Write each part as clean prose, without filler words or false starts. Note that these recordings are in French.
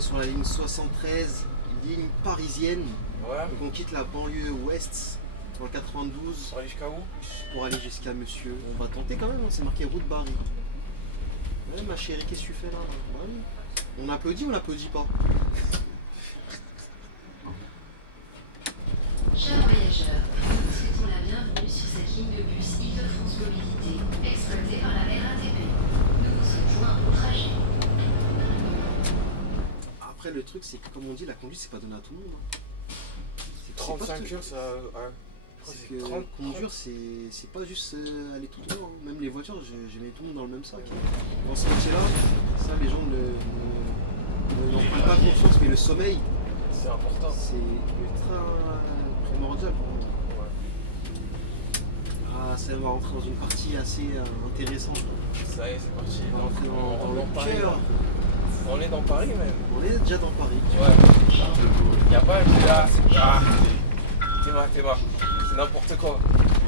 est sur la ligne 73, ligne parisienne. Ouais. Donc on quitte la banlieue ouest dans le 92 Pour aller jusqu'à où? pour aller jusqu'à Monsieur. On va tenter quand même, c'est marqué route Barry. Ouais ma chérie, qu'est-ce que tu fais là? Bah oui. On applaudit ou on n'applaudit pas? Chers voyageurs, nous vous souhaitons la bienvenue sur cette ligne de bus Île-de-France Mobilité, exploitée par la RATP. Nous vous souhaitons un bon trajet. Après le truc c'est que comme on dit, la conduite c'est pas donné à tout le monde. C'est 35 heures, ça. Ouais. Parce que conduire c'est pas juste aller tout droit, hein. Même les voitures, j'ai mis tout le monde dans le même sac. Dans ce métier là, ça les gens n'en prennent pas conscience, mais le sommeil C'est important. c'est ultra primordial pour moi. Ouais. Ah ça va rentrer dans une partie assez intéressante. Ça y est, c'est parti. On va rentrer dans le Paris, cœur. là. On est dans Paris même. On est déjà dans Paris. Ouais. Y a pas un peu là. T'es bas. C'est n'importe quoi.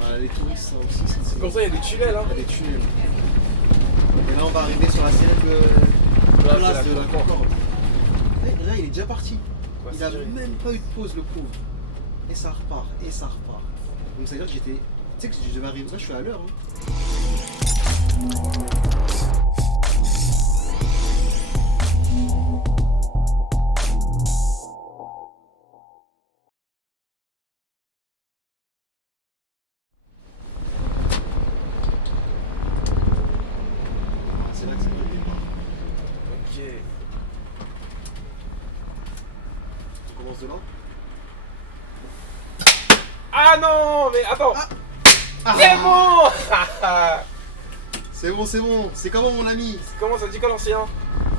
Voilà, les touristes ça aussi, C'est pour ça qu'il y a des tunnels, hein. il y a des tunnels. Et là on va arriver sur la célèbre Là, place c'est de la la Concorde. Là il est déjà parti. Ouais, Il c'est a direct. même pas eu de pause le pauvre. Et ça repart, et ça repart. Donc ça veut dire que j'étais. Tu sais que je devais arriver. Là je suis à l'heure. Hein. C'est là que c'est le départ. Ok. On commence de là. Ah non, mais attends. C'est bon. C'est bon, c'est bon. C'est comment mon ami? Comment ça dit quoi l'ancien?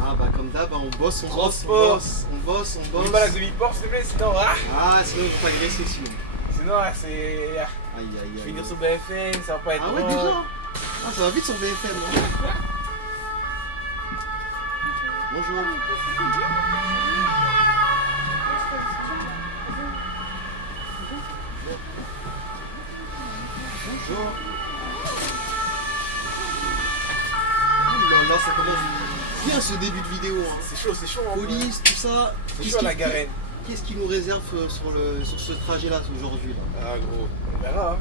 Ah bah comme d'hab, on bosse, on Transport. bosse, on bosse, on Oublie bosse. pas la demi-porte s'il te plaît, sinon. Ah sinon je vais pas agresser sinon. Sinon, c'est. Aïe aïe aïe. Finir sur BFM, ça va pas être. Ah ouais drôle. déjà. Ah ça va vite sur BFM. Hein. Bonjour. Bonjour. Ouh là là, ça commence bien ce début de vidéo. Hein. C'est chaud, hein. Police, tout ça. C'est chaud à la Garenne. Qu'est-ce qui nous réserve sur ce trajet-là aujourd'hui là? Ah gros, on verra. Hein.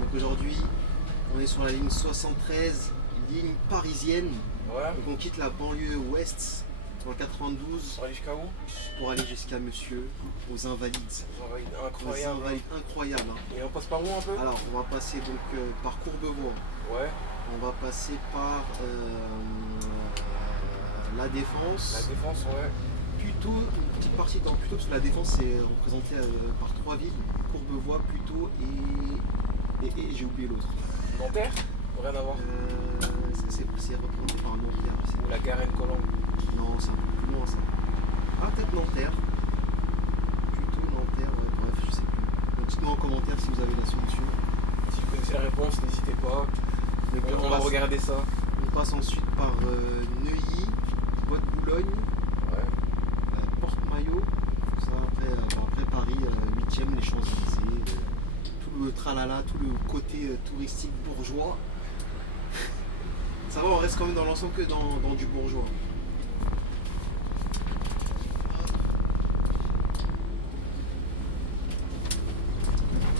Donc aujourd'hui, on est sur la ligne 73, ligne parisienne. Ouais. Donc on quitte la banlieue ouest dans le 92 On va aller jusqu'à où? pour aller jusqu'à Monsieur, aux Invalides. Incroyable. Aux Invalides, incroyable. Hein. Et on passe par où un peu? Alors on va passer donc par Courbevoie. Ouais. On va passer par la Défense. La Défense, ouais. Plutôt une petite partie dans plutôt parce que la Défense c'est représenté par trois villes, Courbevoie, Plutôt et j'ai oublié l'autre. Nanterre? Rien à voir. C'est représenté par Nanterre. Ou la Garenne Colombe. Non, c'est un peu plus loin ça. Ah peut-être Nanterre. Plutôt Nanterre, ouais, bref, je sais plus. Donc dites-moi en commentaire si vous avez la solution. Si vous connaissez la réponse, n'hésitez pas. Donc, On va regarder ça. On passe ensuite par Neuilly, Bois de Boulogne, Ouais. Porte-Maillot, ça après Paris, 8ème, les Champs-Élysées, tout le tralala, tout le côté touristique bourgeois. Ça va, on reste quand même dans l'ensemble que dans du bourgeois.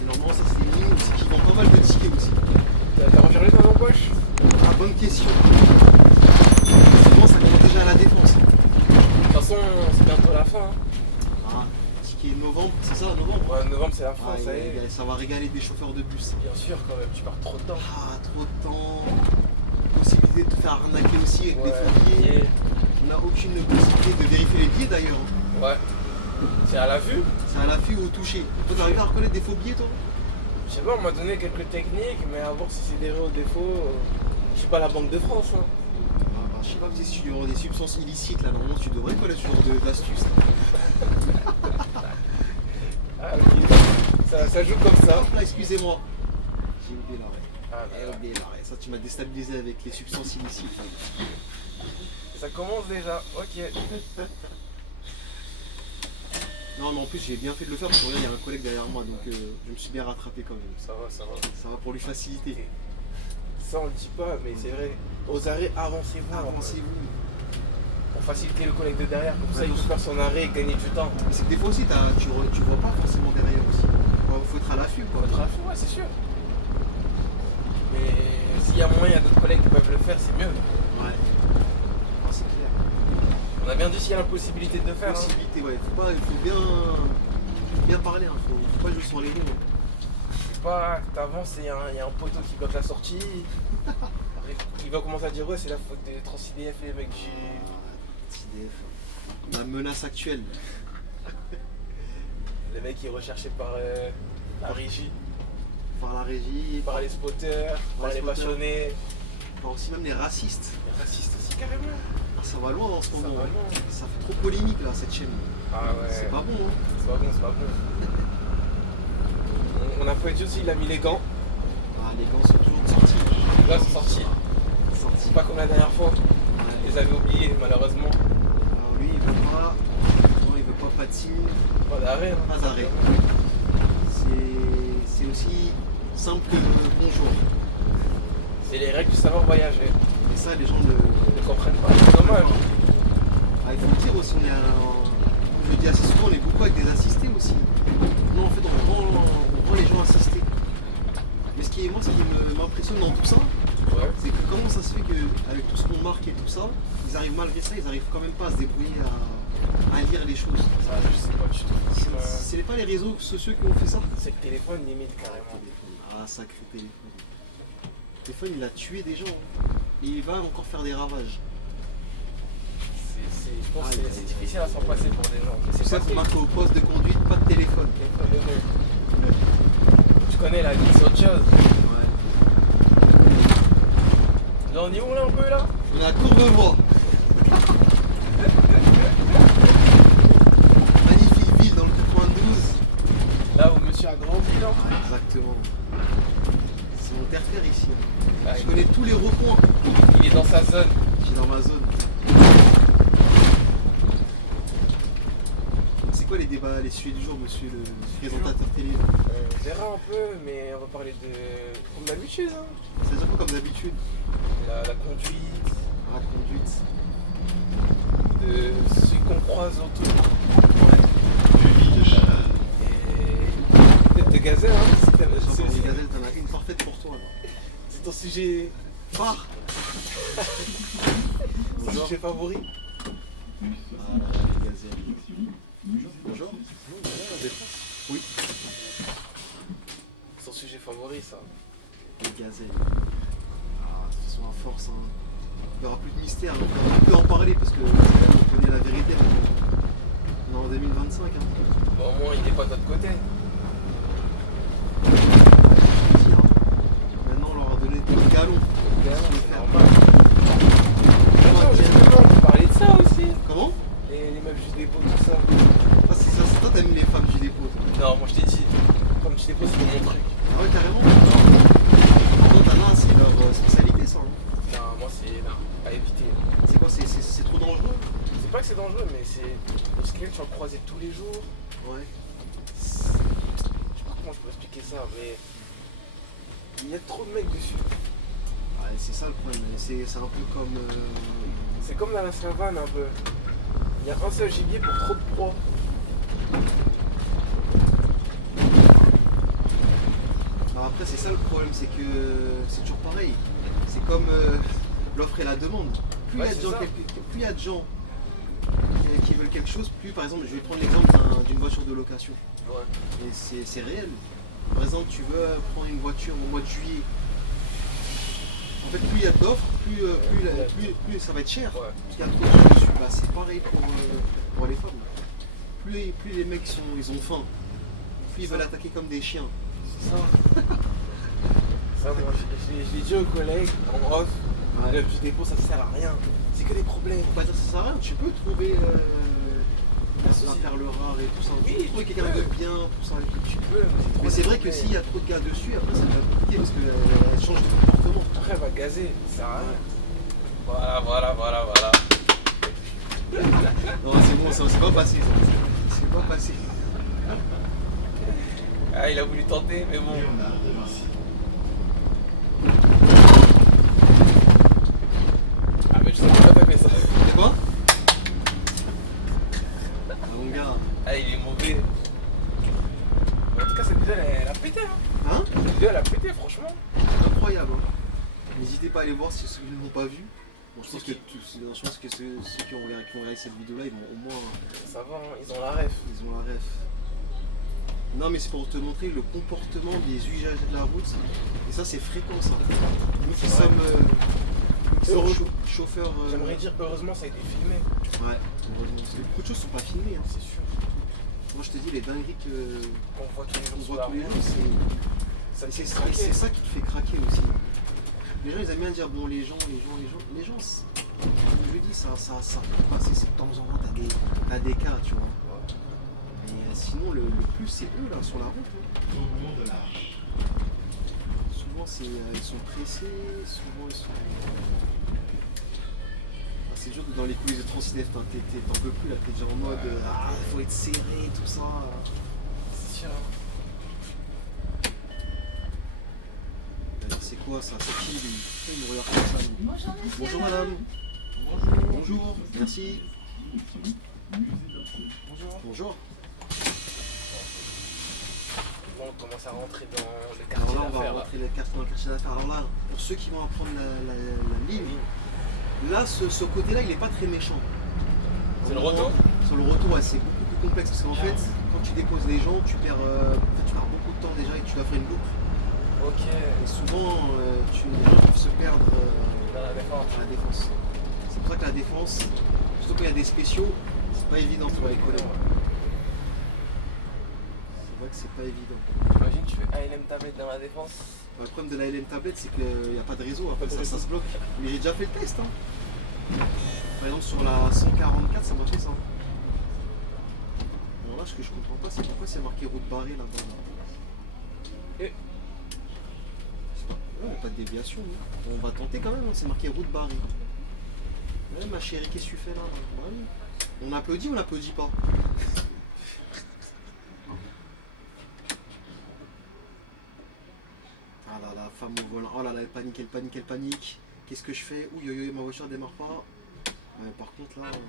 Et normalement ça c'est une ligne aussi qui vend pas mal de tickets aussi. T'as rechargé ta poche? Ah bonne question. Souvent ça commence déjà à la Défense. De toute façon, c'est bientôt la fin. Hein. Ah, ticket novembre, c'est ça novembre? Ouais, novembre, c'est la fin, Ah, ça y est. ça va régaler des chauffeurs de bus. Bien sûr, quand même, tu perds trop de temps. Ah, trop de temps. Possibilité de te faire arnaquer aussi avec des faux billets. billets. On n'a aucune possibilité de vérifier les billets d'ailleurs. Ouais. C'est à la vue? C'est à l'affût ou au toucher. Toi, t'arrives à reconnaître des faux billets, toi? Je sais pas, on m'a donné quelques techniques, mais à voir si c'est des vrais ou des faux. Je suis pas la Banque de France. Hein. Ah, bah, je sais pas, si tu auras des substances illicites, là, normalement, tu devrais connaître ce genre d'astuces. Ah, ok. Ça joue comme ça. Hop là, excusez-moi. J'ai oublié l'arrêt. Ah, J'ai oublié l'arrêt. Ça, tu m'as déstabilisé avec les substances illicites. Là. ça commence déjà. Ok. Non, mais en plus, j'ai bien fait de le faire parce que regarde, il y a un collègue derrière moi, donc je me suis bien rattrapé quand même. Ça va, ça va. Ça va pour lui faciliter. Ça, on le dit pas, mais c'est vrai. Aux arrêts, avancez-vous. Avancez-vous. pour faciliter le collègue de derrière. Comme ça, Ouais, il peut faire son arrêt et gagner du temps. Mais c'est que des fois aussi, tu vois pas forcément derrière aussi. Faut être à l'affût, quoi. Votre info, ouais, c'est sûr. Mais s'il y a moyen, il y a d'autres collègues qui peuvent le faire, c'est mieux. Ouais. Ah, c'est clair. On a bien dit s'il y a la possibilité de le faire. Hein. Possibilité, ouais. Il faut bien parler, hein. Faut pas jouer sur les mots. C'est pas que t'avances et il y a un poteau qui bloque la sortie. Il va commencer à dire ouais, c'est la faute des Transidf et les mecs du. TDF. La menace actuelle. Les mecs qui est recherché par la régie, Par la régie, par les spotters, par les spotters. passionnés, par aussi même les racistes. les racistes aussi carrément. Ah, ça va loin en ce Ça moment. va loin. Ça fait trop polémique là, cette chaîne. Ah ouais. C'est pas bon, hein. C'est pas bon, c'est pas bon. On a pas dit aussi, il a mis les gants. Ah, les gants sont toujours sortis. Les gants sont sortis. C'est pas comme la dernière fois. Ouais. Je les avais oubliés malheureusement. Alors lui, il veut pas. Non, il veut pas de signe. Pas d'arrêt. Hein. Pas d'arrêt. C'est aussi simple que bonjour. C'est les règles du savoir voyager. Et ça, les gens Ils ne comprennent pas. C'est dommage. Ah, il faut le dire aussi, je le dis assez souvent, on est beaucoup avec des assistés aussi. Nous, en fait, on rend les gens assistés. Mais ce qui m'impressionne dans tout ça, Ouais. c'est que comment ça se fait qu'avec tout ce qu'on marque et tout ça, malgré ça, ils arrivent quand même pas à se débrouiller à lire les choses. Ça, je sais pas du tout. C'est pas les réseaux sociaux qui ont fait ça? C'est le téléphone limite carrément. Ah, sacré téléphone. Le téléphone, il a tué des gens. Hein. Et il va encore faire des ravages. Je pense que c'est difficile à s'en passer pour des gens. Mais C'est c'est ça pas qu'on marque au poste de conduite, pas de téléphone. Tu connais la ligne, c'est autre chose. Ouais. Là on est où là un peu là? On est à Courbevoie. Magnifique ville dans le 92. Là où monsieur a grandi là. Exactement. C'est mon terre-terre ici. Ah, Je connais tous les recoins. il est dans sa zone. Je suis dans ma zone. C'est quoi les débats, les sujets du jour, monsieur le présentateur télé? On verra un peu, mais on va parler de. Comme d'habitude, hein. Ça veut dire quoi comme d'habitude? La conduite, La conduite. de ceux qu'on croise autour. Et peut-être de gazelle, hein. Les gazelles, t'en as une parfaite pour toi. C'est ton sujet. Pars. Ton sujet favori. Voilà, les gazelles. Bonjour. Oui. Son sujet favori, ça. Les gazelles. Ah, de toute façon, à force, hein. Il n'y aura plus de mystère, donc on peut en parler parce que on connaît la vérité. On est en 2025. Hein. Bon, au moins, il n'est pas de notre côté. Maintenant, on leur a donné des galons. C'est normal. Justement, on parlait de ça aussi. Comment? Les meufs du dépôt, tout ça. Ah, c'est ça, c'est toi, t'as mis les femmes du dépôt. Toi. Non, moi je t'ai dit. Comme du dépôt, c'est mon truc. Ah, ouais, carrément? Non, t'as là, c'est leur spécialité, ça. Hein. Non, moi c'est. Non, à éviter. C'est quoi? C'est trop dangereux? C'est pas que c'est dangereux, mais c'est. Parce que tu vas le croiser tous les jours. Ouais. Je sais pas comment je peux expliquer ça, mais. Il y a trop de mecs dessus. Ouais, c'est ça le problème. C'est un peu comme. C'est comme dans la savane un peu. Il y a un seul gibier pour trop de proies. Alors après, c'est ça le problème, c'est que c'est toujours pareil. C'est comme l'offre et la demande. Plus il Ouais, y a de c'est gens, ça. plus il y a de gens qui veulent quelque chose, plus par exemple, je vais prendre l'exemple d'une voiture de location. Ouais. Et c'est réel. Par exemple, tu veux prendre une voiture au mois de juillet. En fait, plus il y a d'offres, plus ça va être cher. Ouais. Parce qu'il y a trop de gens dessus. Bah, c'est pareil pour les femmes. Plus les mecs ils ont faim, plus ils veulent attaquer comme des chiens. C'est ça. Ça, moi, je l'ai dit aux collègues en off. Ouais. Le du dépôt, ça sert à rien. C'est que des problèmes. Faut pas dire que ça sert à rien, tu peux trouver Pas la souci. perle rare et tout ça. Oui, tu peux trouver tu quelqu'un peux. de bien, tout ça. Tu peux, mais Mais c'est vrai que s'il y a trop de gars dessus, après ça devient compliqué parce qu'elle change de comportement. Après, elle va gazer, ça sert à rien. Voilà. Non, c'est bon, ça c'est pas passé. C'est pas passé. Ah, il a voulu tenter, mais bon. Ah, mais je sais pas t'as fait ça. C'est quoi? Ah, il est mauvais. En tout cas, cette vidéo, elle a pété. Hein. Hein? Cette vidéo, elle a pété, franchement. Incroyable. Hein. N'hésitez pas à aller voir si ceux qui ne l'ont pas vu. Bon, je pense que, ceux qui vont regarder cette vidéo-là, ils vont au moins. Ça va, hein, ils ont la ref. Ils ont la ref. Non, mais c'est pour te montrer le comportement des usagers de la route. Et ça, c'est fréquent, ça. Nous qui Ouais. sommes chauffeurs. J'aimerais dire, heureusement, ça a été filmé. Ouais, heureusement. Parce que beaucoup de choses sont pas filmées. Hein. C'est sûr. Moi, je te dis, les dingueries On voit tous les jours qu'on sur voit la tous les route. jours, Ça me c'est fait ça, craquer. c'est ça qui te fait craquer aussi. Les gens, ils aiment bien dire, bon, les gens, comme je dis, ça peut passer, c'est de temps en temps, t'as des cas, tu vois. Ouais. Mais sinon, le plus, c'est eux, là, sur la route. Hein. Souvent, ils sont pressés, souvent, ils sont... Ah, c'est sûr que dans les coulisses de Transnef, t'en peux plus, là, t'es déjà en mode, faut être serré, tout ça. C'est sûr. C'est quoi ça? C'est qui lui? Pourquoi il me regarde comme ça lui? Bonjour monsieur. Bonjour madame. Bonjour. Merci. Bonjour. Bonjour. Bon, on commence à rentrer dans le Alors quartier là, on va d'affaires. rentrer dans le quartier d'affaires. Alors là, pour ceux qui vont apprendre la ligne, là, ce côté-là, il n'est pas très méchant. C'est le retour? Sur le retour, ouais, c'est beaucoup plus complexe parce qu'en fait, quand tu déposes les gens, tu perds beaucoup de temps déjà et tu dois faire une boucle. Ok. Et souvent, les gens peuvent se perdre Dans la défense. à la défense. C'est pour ça que la défense, surtout quand il y a des spéciaux, c'est pas évident pour les collègues. C'est vrai que c'est pas évident. Imagine, tu fais ALM tablette dans la défense. Le problème de la LM tablette, c'est qu'il n'y a pas de réseau, après ça se bloque. Mais j'ai déjà fait le test. Hein. Par exemple, sur la 144, ça m'a fait ça. Alors là, ce que je comprends pas, c'est pourquoi c'est marqué route barrée là-bas. Là. Et Ouais, pas de déviation. Hein. On va tenter quand même, hein. C'est marqué route barrée. Ouais, ma chérie, qu'est-ce que tu fais là? Ouais. On applaudit ou on n'applaudit pas? Ah là là, femme au volant. Oh là là, elle panique. Qu'est-ce que je fais? Ouh, ma voiture démarre pas. Ouais, par contre là. Aïe.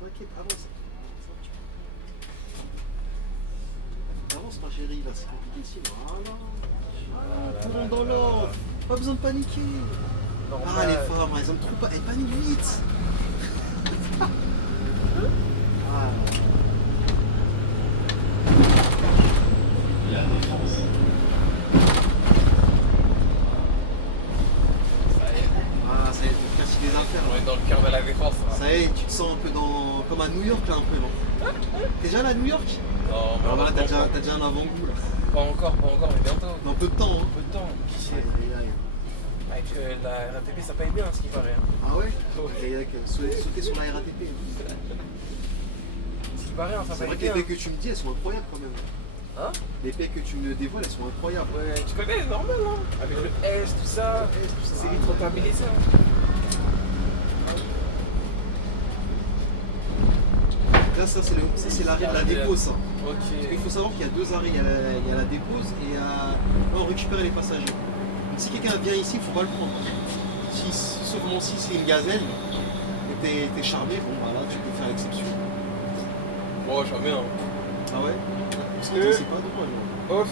T'inquiète, avance. Avance ma chérie, là, c'est compliqué ici. Voilà. Tout le monde dans l'ordre. Pas besoin de paniquer. Ah, les femmes, elles aiment trop pas. Elles paniquent vite. Ah. Ah, ça y est, tu te casses des affaires On là. est dans le cœur de la défense. Là. Ça y est, tu te sens un peu comme à New York là, un peu, non? T'es déjà là à New York? Non, mais Alors là, t'as pas déjà un avant-goût là. encore, mais bientôt. Dans peu de temps, hein. Peu de temps, qui sait. Aïe. Avec la RATP, ça paye bien, ce qui paraît. Hein. Ah ouais? Ouais. Et sauter sur la RATP. Ce qui paraît, hein, ça C'est vrai paye que les bien. payes que tu me dis, elles sont incroyables quand même. Hein? Les payes que tu me dévoiles, elles sont incroyables. Ouais, tu connais, normal, hein. Avec le S, tout ça. C'est vite rentabilisé. Hein. Là, ça c'est l'arrêt de la dépose, ça. Ok. Parce qu'il faut savoir qu'il y a deux arrêts. Il y a la dépose et là, on récupère les passagers. Donc si quelqu'un vient ici, il ne faut pas le prendre. Sauf si c'est une gazelle et t'es charmé, bon voilà, tu peux faire exception. Bon, jamais, hein. Ah ouais? Parce que c'est pas drôle. Non. Off.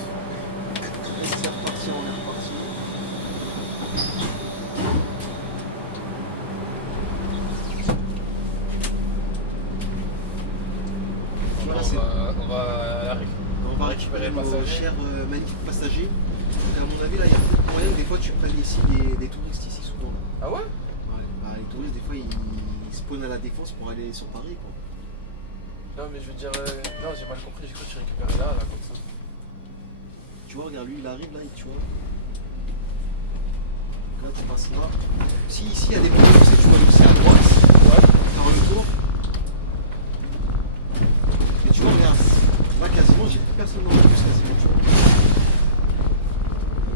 C'est reparti, on est reparti. Voilà, on va récupérer nos chers magnifiques passagers. Donc à mon avis, là, il y a beaucoup de moyens. Des fois, tu prennes ici des touristes ici souvent. Ah ouais? Ouais. Bah, les touristes, des fois, ils spawnent à la Défense pour aller sur Paris, quoi. Non, mais je veux dire. Non, j'ai mal compris, j'ai cru que tu récupérais là, comme ça. Tu vois, regarde, lui, il arrive là, tu vois. Donc là, tu passes là. Si ici, il y a des bons tu vois, c'est à droite. Ouais. Faire le tour. Et tu vois, regarde, là, quasiment, j'ai plus personne dans le bus, quasiment, tu vois.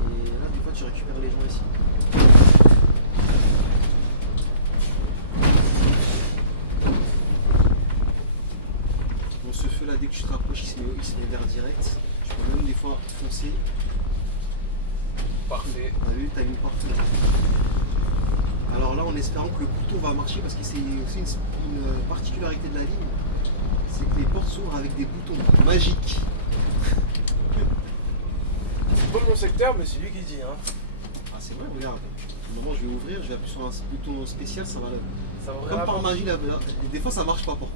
Et là, des fois, tu récupères les gens ici. Bon, ce feu là, dès que tu te rapproches, il se met vers direct. Tu peux même des fois foncer. Parfait. T'as vu, t'as une porte là. Alors là, on en espérant que le bouton va marcher parce que c'est aussi une particularité de la ligne, c'est que les portes s'ouvrent avec des boutons magiques. C'est pas mon secteur, mais c'est lui qui dit. Hein. Ah c'est vrai, regarde. Au moment où je vais ouvrir, je vais appuyer sur un bouton spécial, ça va Ça va comme vraiment. par magie là. Des fois ça marche pas par contre.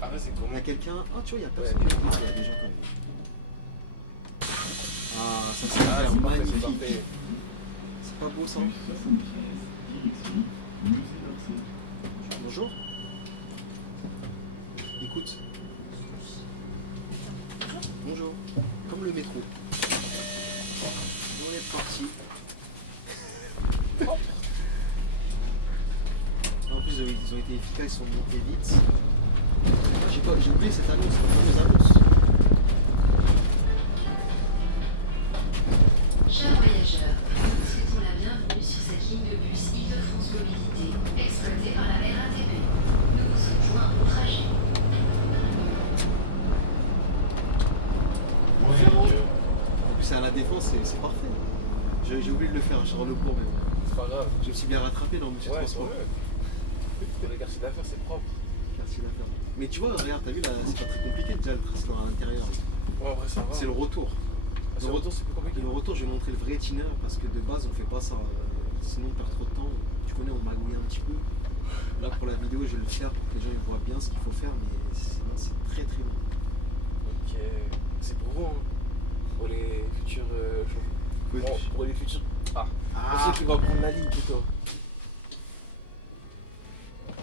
Ah ouais, c'est Il y comment? a quelqu'un. Ah tu vois, il y a personne. Ouais. Il y a des gens comme moi. Ah ça c'est Ah, hyper c'est parfait, c'est magnifique. parfait. C'est pas beau ça? Bonjour. Écoute. Bonjour. Comme le métro. On est parti. En plus ils ont été efficaces, ils sont montés vite. J'ai oublié cette annonce, la fameuse annonce. Chers voyageurs, nous vous souhaitons la bienvenue sur cette ligne de bus Île-de-France Mobilité, exploitée par la RATP. Nous vous souhaitons un bon trajet. En plus c'est à la défense, c'est parfait. J'ai oublié de le faire à Charles-le-Bourg mais bon. C'est pas grave. Je me suis bien rattrapé dans Monsieur Ouais, c'est Transport. vrai. Pour les quartiers d'affaires, c'est propre. Quartier d'affaires. Mais tu vois, regarde, t'as vu là, c'est pas très compliqué déjà le tracé à l'intérieur. Ouais, en vrai, ça va. C'est le retour. Ah, le retour, c'est plus compliqué. Le retour, je vais montrer le vrai itinéraire parce que de base on fait pas ça. Sinon on perd trop de temps. Tu connais, on magouille un petit peu. Là pour la vidéo, je vais le faire pour que les gens ils voient bien ce qu'il faut faire, mais sinon c'est très très long. Ok. C'est pour vous, hein. Pour les futurs. Bon, pour les futurs. Ah. Pour ceux qui vont prendre la ligne plutôt.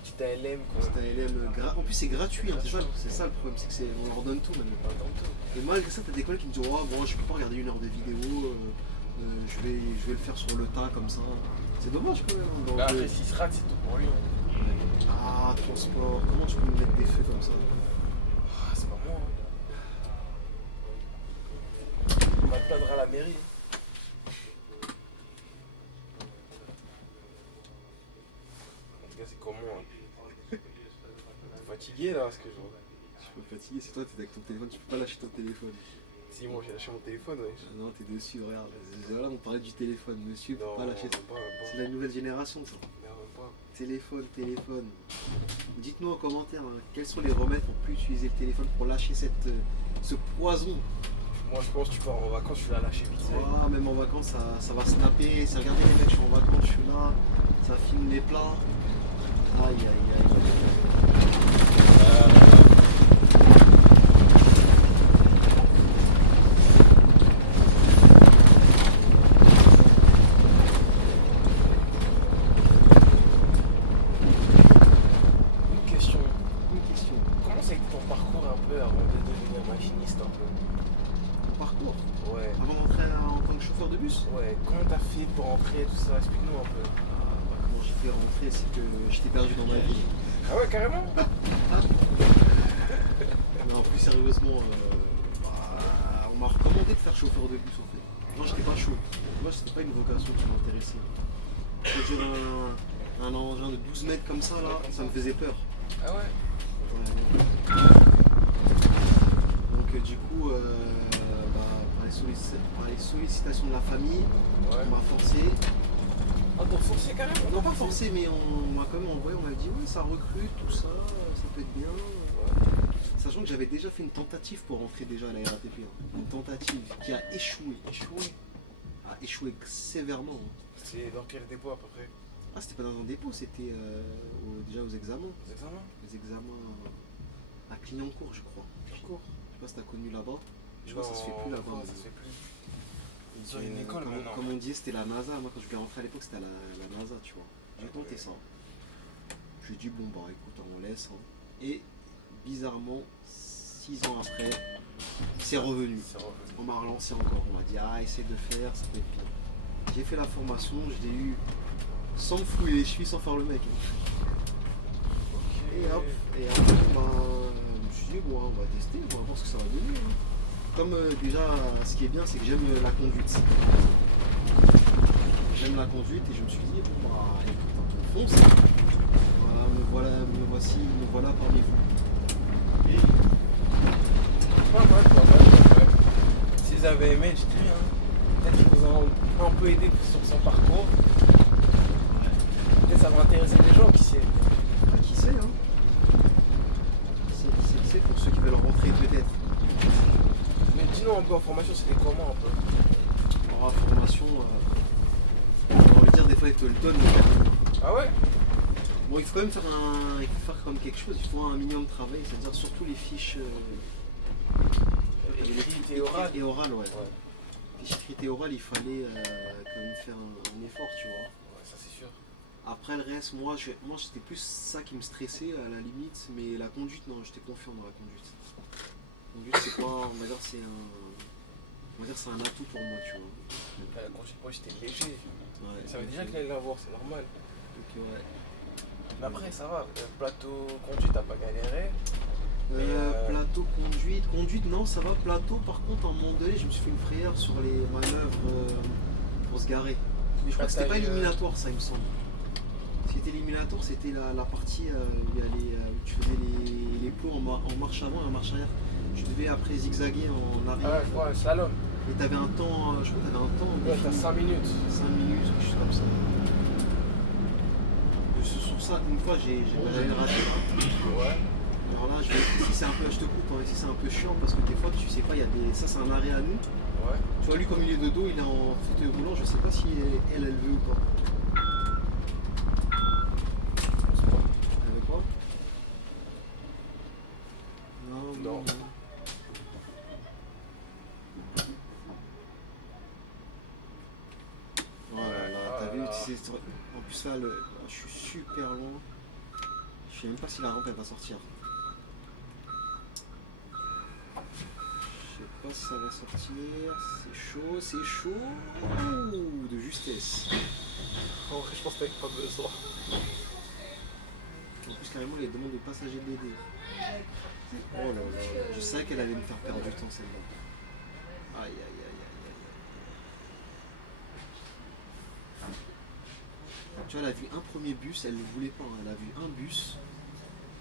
Petit ALM quoi. C'est un LM en plus c'est gratuit, hein, c'est ça le problème, c'est que on leur donne tout maintenant. Pas tant que tout. Et malgré ça, t'as des collègues qui me disent oh bon, je peux pas regarder 1 heure de vidéo, je vais le faire sur le tas comme ça. C'est dommage quand même. Hein, Bah, après, s'il se rate, c'est tout pour lui. Hein. Ah, transport, comment tu peux me mettre des feux comme ça? Ah, c'est pas moi. Hein. On va te plaindre à la mairie. En tout cas, c'est comment hein. Fatigué là, parce que je. Je suis pas fatigué, c'est toi, t'es avec ton téléphone, tu peux pas lâcher ton téléphone. Si, moi j'ai lâché mon téléphone, ouais. Ah non, t'es dessus, regarde. Voilà, on parlait du téléphone, monsieur, faut Non, pas lâcher. même pas. C'est la nouvelle génération ça. Même pas. Téléphone. Dites-nous en commentaire hein, quels sont les remèdes pour plus utiliser le téléphone pour lâcher ce poison. Moi je pense que tu pars en vacances, tu l'as lâché vite fait. Ah, même en vacances, ça va snapper. C'est regardez les mecs, je suis en vacances, je suis là. Ça filme les plats. Aïe aïe aïe. Une question. Une question. Comment ça a été ton parcours un peu avant de devenir machiniste un peu? Ton parcours. Ouais. Avant d'entrer en tant que chauffeur de bus. Ouais, comment t'as fait pour rentrer tout ça? Explique-nous un peu. Comment j'ai fait rentrer, c'est que j'étais perdu dans ma vie. Ah ouais, carrément? Non, plus sérieusement, on m'a recommandé de faire chauffeur de bus en fait. Moi j'étais pas chaud. Moi c'était pas une vocation qui m'intéressait. Conduire un engin de 12 mètres comme ça là, ça me faisait peur. Ah ouais? Ouais. Donc du coup, par les sollicitations de la famille, Ouais. on m'a forcé. Ah, t'as forcé carrément? Non pas forcé mais on m'a quand même envoyé, on m'a dit ouais ça recrute, tout ça, ça peut être bien. Ouais. Sachant que j'avais déjà fait une tentative pour rentrer déjà à la RATP. Hein. Une tentative qui a échoué. A échoué sévèrement. Hein. C'est dans quel dépôt à peu près? Ah, c'était pas dans un dépôt, c'était déjà aux examens. Les examens? Les examens à Clignancourt, je crois. Clignancourt. Je sais pas si t'as connu là-bas. Je crois que ça se fait plus là-bas. Non, ça se fait plus. Ils ont une école maintenant. Comme on dit, c'était la NASA. Moi, quand je voulais rentrer à l'époque, c'était la NASA, tu vois. J'ai tenté ça. J'ai dit, bon, bah écoute, on laisse. Hein. Et bizarrement, 6 ans après, c'est revenu. C'est revenu. On m'a relancé encore. On m'a dit, ah, essaie de faire, ça peut être bien. J'ai fait la formation, je l'ai eu sans me fouiller les chevilles, sans faire le mec. Hein. Ok. Et hop, après, bah, je me suis dit, bon, on va tester, on va voir ce que ça va donner. Hein. Comme déjà, ce qui est bien, c'est que j'aime la conduite. J'aime la conduite et je me suis dit, bon, bah, écoute, on fonce. Voilà, me voilà parmi vous. Pas mal, pas mal. S'ils avaient aimé, je dis, hein. Peut-être qu'ils nous ont un peu aidé sur son parcours. Peut-être ça va intéresser peu en formation, c'était comment un peu? En formation, on va dire des fois ils te le donnent. Mais... Ah ouais? Bon, il faut quand même faire comme quelque chose, il faut un minimum de travail, c'est-à-dire surtout les fiches écrites et orales. Et orales, ouais. Ouais. Fiches écrites et orales, il fallait quand même faire un effort, tu vois. Ouais, ça c'est sûr. Après le reste, moi c'était plus ça qui me stressait à la limite, mais la conduite, non, j'étais confiant dans la conduite. La conduite, c'est pas, on va dire, c'est un atout pour moi, tu vois. La conduite, moi j'étais léger. Ouais, Ça veut déjà qu'il allait l'avoir, c'est normal. Ok, ouais. Mais après, ça va. Plateau conduite, t'as pas galéré. Plateau, conduite, non, ça va. Plateau, par contre, à un moment donné, je me suis fait une frayeur sur les manœuvres pour se garer. Mais je crois que c'était pas éliminatoire, ça, il me semble. Ce qui était éliminatoire, c'était la partie où tu faisais les plots en marche avant et en marche arrière. Tu devais après zigzaguer en arrière. Ah ouais, slalom. Et t'avais un temps, je crois que t'avais un temps. Ouais, t'as 5 minutes. 5 minutes, quelque chose comme ça. Sur ça, une fois, j'allais le rater. Ouais. Alors là, ici c'est un peu, je te coupe, hein, ici c'est un peu chiant parce que des fois tu sais pas, il y a des. Ça c'est un arrêt à nous. Ouais. Tu vois lui comme il est de dos, il est en fauteuil roulant, je sais pas si elle veut ou pas. Elle veut pas? Non. Voilà, là, t'as vu, en plus là, je suis super loin. Je sais même pas si la rampe elle va sortir. Je sais pas si ça va sortir. C'est chaud. Ouh, de justesse. En vrai, je pense que t'avais pas besoin. En plus, carrément, les demandes de passagers de l'aider. Oh là là, je savais qu'elle allait me faire perdre du temps celle-là. Aïe aïe aïe aïe aïe. Tu vois, elle a vu un premier bus, elle ne voulait pas, hein. Elle a vu un bus.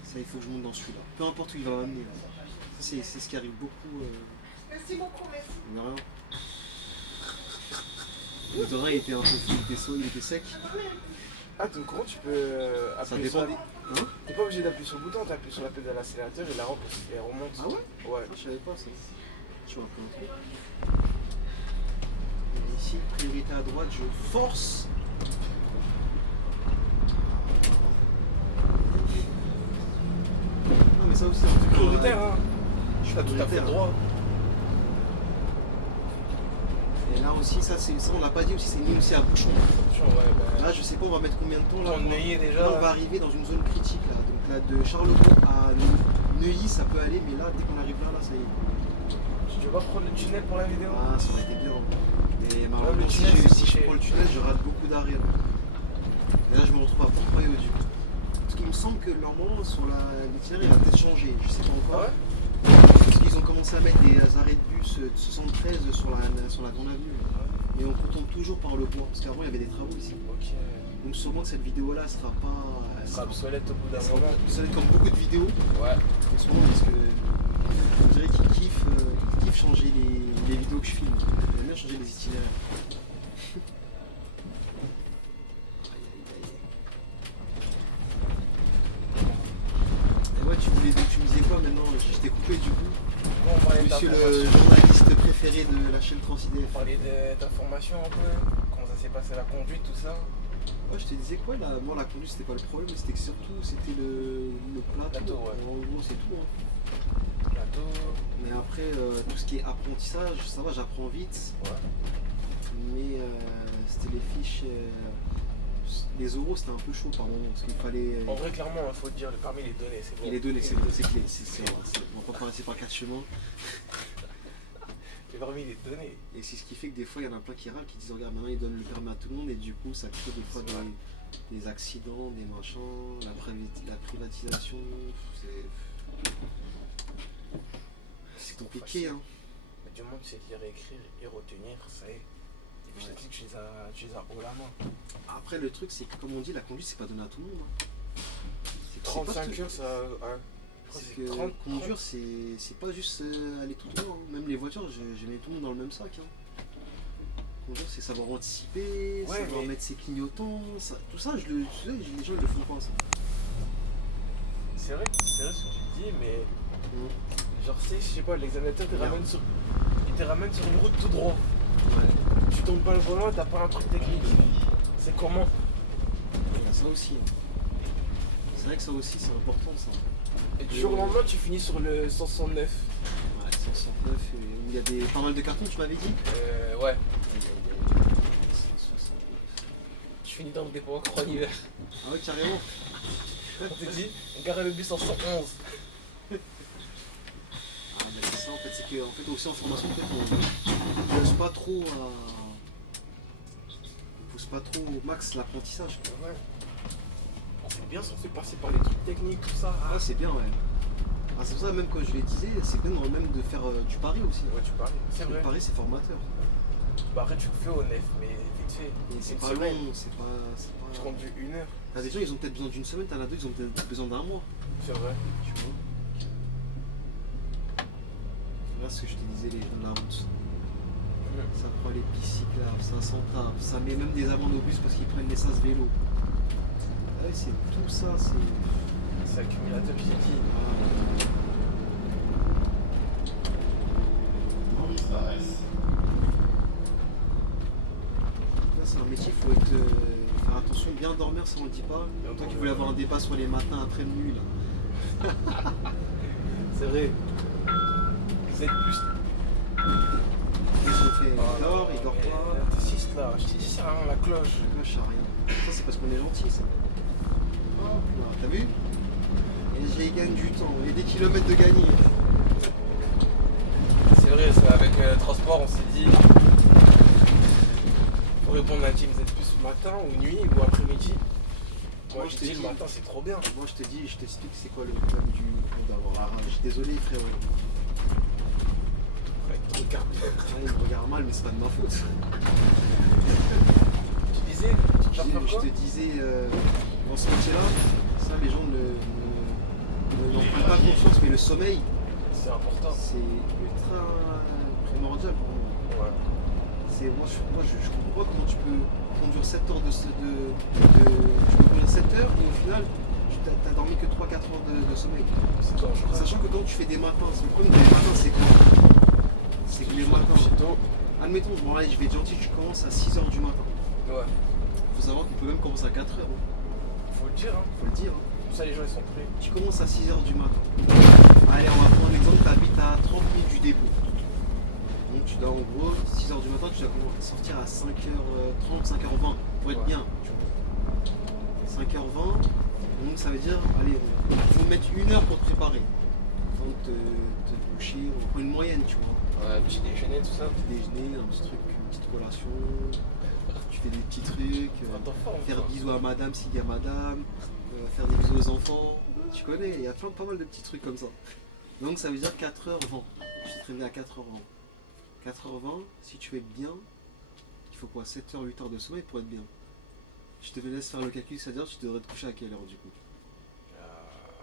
Ça, il faut que je monte dans celui-là. Peu importe où il va m'amener. Ça, c'est ce qui arrive beaucoup. Merci beaucoup, merci. De rien. Le terrain était un peu fou, il était sec. Ah, donc comment tu peux Ça appuyer dépend. sur... Hein? T'es pas obligé d'appuyer sur le bouton, t'appuies sur la pédale d'accélérateur et la rampe elle remonte. Ah ouais? Ouais. Ah, je savais pas ça. Tu vois un peu. Et ici, priorité à droite, je force. Non mais ça aussi c'est un truc Prioritaire, hein. Je suis T'as tout à fait prioritaire. le droit. Et là aussi, ça on l'a pas dit aussi, c'est mis aussi à bouchon. Ouais, bah... Là je sais pas on va mettre combien de temps là. On Neuilly déjà. Là on va arriver dans une zone critique là. Donc là de Charleroi à Neuilly ça peut aller, mais là dès qu'on arrive là ça y est. Tu veux pas prendre le tunnel pour la vidéo? Ah ça aurait été bien. Mais malheureusement le tunnel, c'est si je bouché. prends le tunnel je rate beaucoup d'arrêts. Et là je me retrouve à Pont-Royal du coup. Parce qu'il me semble que normalement sur l'itinéraire il va peut-être changer, je sais pas encore. Ah ouais? Parce qu'ils ont commencé à mettre des arrêts de bus de 73 sur la grande avenue. Et on retombe toujours par le bois, parce qu'avant il y avait des travaux ici. Ok. Donc sûrement que cette vidéo là sera pas. Elle sera obsolète au bout d'un moment. Ça va être comme beaucoup de vidéos Ouais. en ce moment parce que on dirait qu'ils kiffent changer les vidéos que je filme. Ils aiment bien changer les itinéraires. Aïe, aïe, aïe. Et ouais tu me disais quoi maintenant? Je t'ai coupé du coup. Bon, on parlait de ta Monsieur le formation. journaliste préféré de la chaîne On TransIDF. parlait de ta formation un peu. Comment ça s'est passé la conduite, tout ça. Ouais, je te disais quoi là? Moi la conduite c'était pas le problème, mais c'était que surtout c'était le plateau. Plateau, ouais. En gros c'est tout. Hein. Plateau. Mais après tout ce qui est apprentissage, ça va, j'apprends vite. Ouais. Mais c'était les fiches. Les oraux c'était un peu chaud par moment parce qu'il fallait. En vrai, clairement, il faut te dire, le permis il est donné, c'est bon. Il est donné, c'est clé. On va pas passer par 4 chemins. Le permis il est donné. Et c'est ce qui fait que des fois il y en a plein qui râlent, qui disent regarde maintenant ils donnent le permis à tout le monde et du coup ça crée des fois C'est vrai. des accidents, des machins, la privatisation, c'est compliqué facile. hein. Mais du monde sait lire, écrire et retenir, ça y est. Et puis Ouais. tu les as haut la main. Après le truc c'est que comme on dit la conduite c'est pas donné à tout le monde. Hein. C'est pas 35 tout- heures, ça. Ouais. Je crois C'est que que 30, conduire c'est pas juste aller tout droit. Hein. Même les voitures j'ai mis tout le monde dans le même sac. Hein. Conduire c'est savoir anticiper, Ouais, savoir mais- mettre ses clignotants, tout ça les gens ils le font pas ça. C'est vrai ce que tu dis, mais genre, je sais pas, l'examinateur te Merde. ramène sur. te ramène sur une route tout droit. Ouais. Tu tombes pas le volant, t'as pas un truc technique. C'est comment? Il y a ça aussi. Hein. C'est vrai que ça aussi, c'est important ça. Et du jour au lendemain, tu finis sur le 169. Ouais, 169, il y a pas mal de cartons, tu m'avais dit? Ouais. 169. Tu finis dans le dépôt en hiver. Ah ouais, carrément. On t'a dit, garer le bus en 111. Ah bah c'est ça en fait, c'est que en fait aussi en formation peut-être on pousse pas trop à. On pousse pas trop au max l'apprentissage quoi. Ouais. C'est bien, on fait passer par les trucs techniques, tout ça. Ah c'est bien ouais. Ah, c'est pour ça même quand je le disais, c'est bien même de faire du pari aussi. Ouais, tu parles. C'est vrai. Le pari c'est formateur. Bah après tu le fais au nef, mais vite fait. Et c'est Une pas semaine. long, c'est pas. Tu comptes du 1 heure. T'as des gens ils ont peut-être besoin d'une semaine, t'en as d'autres ils ont peut-être besoin d'un mois. C'est vrai. Tu vois. Là ce que je te disais, les gens de la route. Ça prend les pistes cyclables, ça s'entape, ça met même des amendes au bus parce qu'ils prennent l'essence vélo. Ah ouais, c'est tout ça, c'est. C'est accumulateur, j'ai dit. Là c'est un métier, il faut faire attention, bien dormir ça on le dit pas. Toi qui voulais avoir un débat sur les matins après le nuit là. C'est vrai. Z+. Ils sont fait, il dort pas. T'es 6 là, je t'ai dit c'est rien la cloche. La cloche, ça a rien. Ça c'est parce qu'on est gentil ça. Hop là, t'as vu? Et j'ai gagné du temps, il y a des kilomètres de gagner. C'est vrai, ça, avec le transport, on s'est dit. Pour répondre à la team Z+, matin ou nuit ou après-midi. Moi je te dis le matin c'est trop bien. Moi je te dis, je t'explique c'est quoi le problème d'avoir. Je suis désolé frérot. Regarde. Ouais, il me regarde mal mais c'est pas de ma faute. Tu disais, Je te disais, dans ce métier-là, ça les gens n'en prennent pas conscience, mais le sommeil, c'est important. c'est ultra primordial pour moi. Ouais. Moi je comprends pas comment tu peux conduire 7 heures tu peux conduire 7 heures et au final, t'as dormi que 3-4 heures de sommeil. C'est dangereux. Sachant que quand tu fais des matins, le problème des matins c'est quoi? C'est que les matins, admettons, bon là je vais être gentil, tu commences à 6h du matin. Ouais. Faut savoir qu'on peut même commencer à 4h. Faut le dire, hein. Faut le dire. Hein. Comme ça les gens ils sont prêts. Tu commences à 6h du matin. Allez, on va prendre l'exemple, tu habites à 30 minutes du dépôt. Donc tu dois en gros, 6h du matin, tu dois sortir à 5h30, 5h20 pour être bien. 5h20, donc ça veut dire, allez, il faut mettre 1 heure pour te préparer. Avant de te doucher, on prend une moyenne, tu vois. Ouais, petit déjeuner, tout ça. Petit déjeuner, un petit truc, une petite collation, tu fais des petits trucs, faire bisous à madame s'il y a madame, faire des bisous aux enfants, tu connais, il y a pas mal de petits trucs comme ça. Donc ça veut dire 4h20, tu t'es réveillé à 4h20. 4h20, si tu veux être bien, il faut quoi, 7h, 8h de sommeil pour être bien. Je te laisse faire le calcul, c'est-à-dire tu devrais te coucher à quelle heure du coup?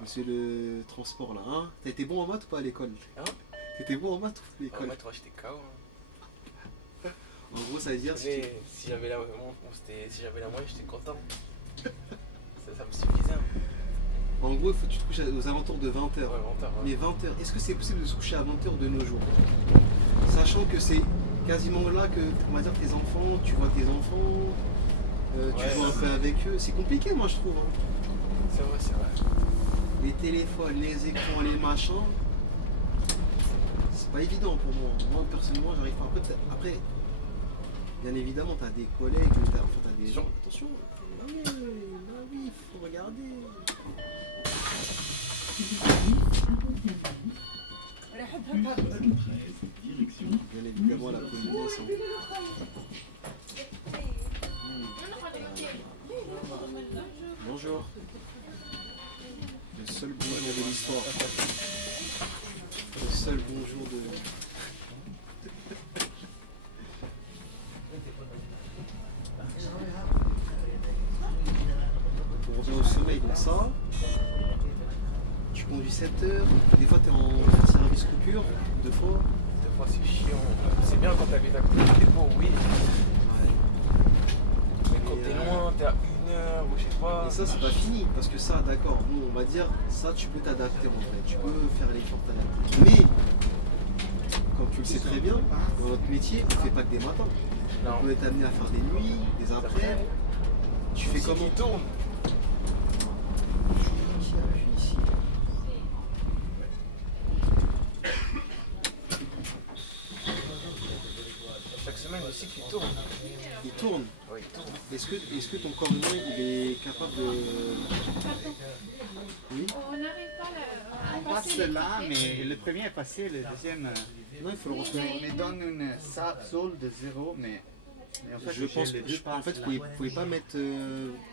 Monsieur le transport là, hein? T'as été bon en maths ou pas à l'école? Hein? T'étais bon en maths ou à l'école? En maths, moi j'étais KO. Hein. En gros ça veut dire si j'avais la moyenne, j'étais content. ça me suffisait. Hein. En gros il faut que tu te couches aux alentours de 20h. Ouais, 20h, ouais. Mais 20h, est-ce que c'est possible de se coucher à 20h de nos jours? Sachant que c'est quasiment là que, on va dire, tes enfants, tu vois tes enfants, tu joues un peu avec eux. C'est compliqué moi je trouve. Hein. C'est vrai, c'est vrai. Les téléphones, les écrans, les machins, c'est pas évident pour moi. Moi personnellement j'arrive pas. Après, bien évidemment t'as des collègues, t'as des gens. Attention, bah oui, il faut regarder. Bien évidemment la polonnaise. Bonjour. Le seul bonjour de l'histoire. Le seul bonjour de. On revient au sommeil, donc ça. Tu conduis 7 heures, des fois t'es en service coupure, 2 fois. Des fois c'est chiant. C'est bien quand t'habites à côté du dépôt, oui. Mais quand t'es loin, t'es à 1 heure ou je sais pas. Et ça c'est pas fini, parce que ça d'accord, nous on va dire, ça tu peux t'adapter en fait, tu peux faire l'effort de t'adapter. Mais, Quand tu le sais très bien, dans notre métier, on ne fait pas que des matins. Non. On est amené à faire des nuits, des après. Tu fais comment? Qui tourne. Je suis ici. Chaque semaine, le cycle il tourne. Il tourne. Ouais, il tourne. Est-ce que ton corps humain il est capable de. Oui. On n'arrive pas à On passe là, mais le premier est passé, le deuxième. Non, il faut le refaire. On me donne une zone de 0, mais en fait, Je pense j'ai les deux en fait, passes vous là. pouvez pas mettre.